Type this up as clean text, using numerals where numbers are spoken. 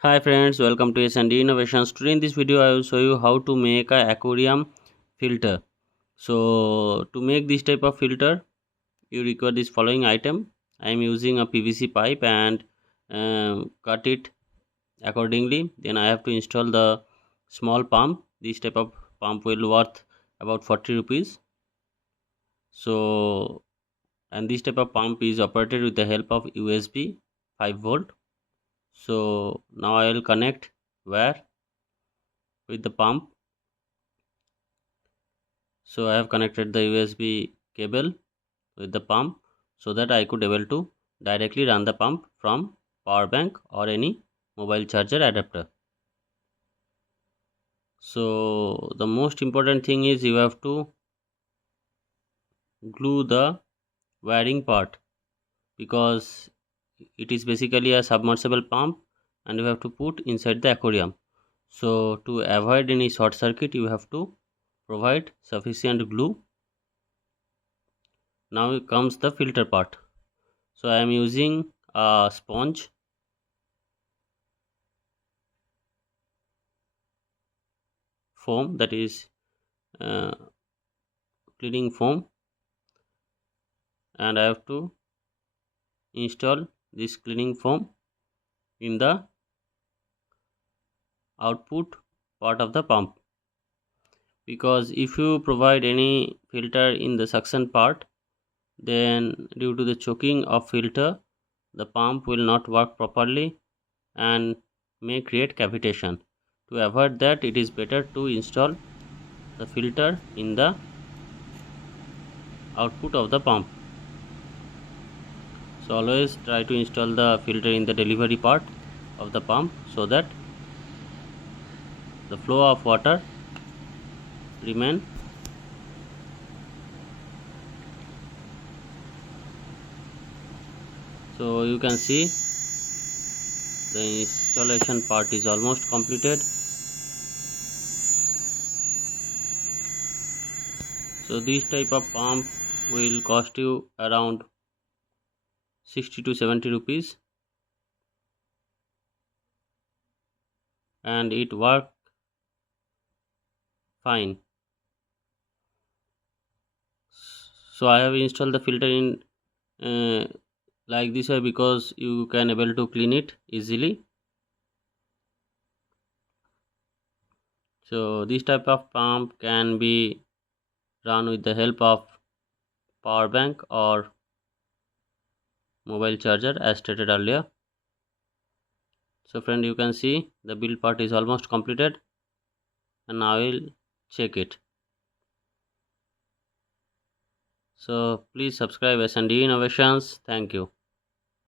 Hi friends, welcome to S&D Innovations. Today in this video I will show you how to make a aquarium filter. So to make this type of filter you require this following item. I am using a PVC pipe and cut it accordingly. Then I have to install the small pump. This type of pump will worth about 40 rupees. So and this type of pump is operated with the help of USB 5 volt. So now I will connect wire with the pump. So I have connected the USB cable with the pump so that I could able to directly run the pump from power bank or any mobile charger adapter. So the most important thing is you have to glue the wiring part, because it is basically a submersible pump and you have to put inside the aquarium. So to avoid any short circuit you have to provide sufficient glue. Now comes the filter part. So I am using a sponge foam, that is uh, cleaning foam, and I have to install this cleaning foam in the output part of the pump, because if you provide any filter in the suction part, then due to the choking of filter the pump will not work properly and may create cavitation. To avoid that, it is better to install the filter in the output of the pump. So always try to install the filter in the delivery part of the pump so that the flow of water remain. So you can see the installation part is almost completed. So this type of pump will cost you around 60 to 70 rupees, and it work fine. So I have installed the filter in uh, like this way because you can able to clean it easily. So this type of pump can be run with the help of power bank or mobile charger as stated earlier. So friend, you can see the build part is almost completed, and now I will check it. So please subscribe S&D Innovations. Thank you.